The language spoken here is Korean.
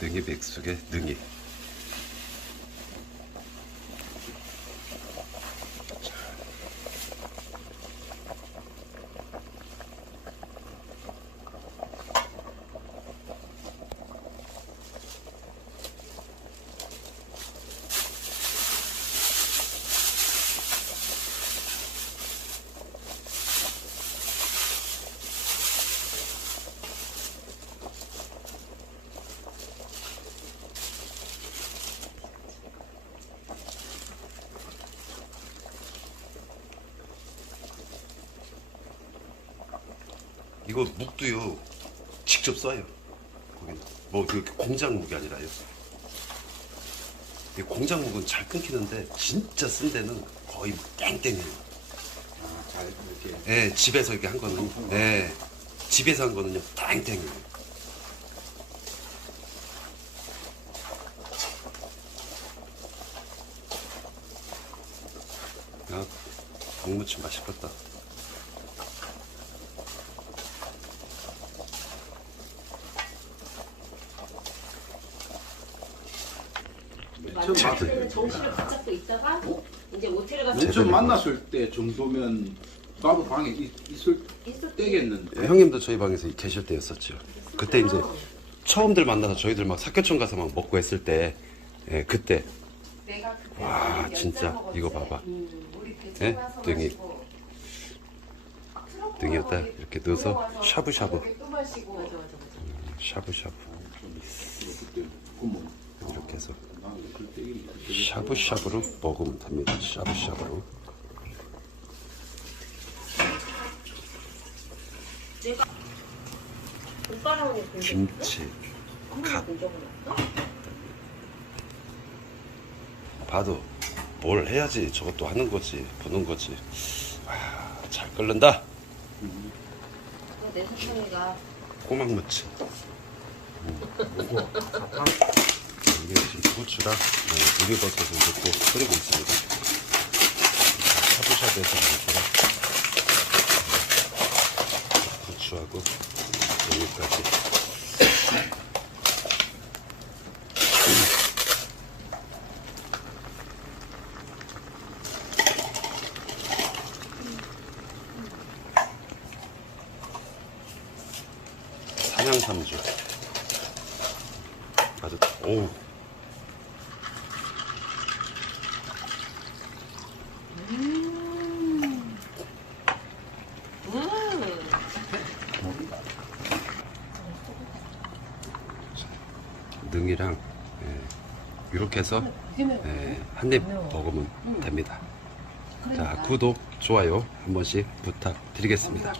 능이 백숙에 능이. 이거 묵도요 직접 써요. 거기는 뭐그 공장 묵이 아니라요. 이 공장 묵은 잘 끊기는데 진짜 쓴 데는 거의 땡땡해요. 아, 잘 이렇게 예, 집에서 이렇게 한 거는 예, 집에서 한 거는요 땡땡해요. 야, 닭무침 맛있겠다. 그때는 때, 정신을 바짝 있다가 어? 이제 모텔에 가서 제대로 처음 만났을 때 정도면 나도 방에 있, 있을 있었지. 때겠는데 예, 형님도 저희 방에서 계실 때였었죠. 그때 이제 처음들 만나서 저희들 막 사교촌 가서 막 먹고 했을 때, 예, 그때 내가 그때 와, 연장 진짜 먹었지. 이거 봐봐. 음. 우리 예? 대충 가서 등이. 마시고. 트러플 등에다 거기 이렇게 넣어서 들어와서 샤브샤브. 거기 또 마시고 맞아 맞아 맞아. 샤브샤브 그때 그뭐 이렇게 해서 샤브샤브로 먹으면 됩니다. 샤브샤브로. 김치? 갓. 봐도 뭘 해야지 저것도 하는 거지, 보는 거지. 아, 잘 끓는다. 내 사촌이가 꼬막 무침. 음. 지금 고추랑 네, 우리버섯을 넣고 끓이고 있습니다. 샤브샤브에서 먹거라. 고추하고 여기까지. 삼양삼주. 아주 오. 능이랑 예, 이렇게 해서 예, 한입 먹으면 됩니다. 자 구독 좋아요 한 번씩 부탁드리겠습니다.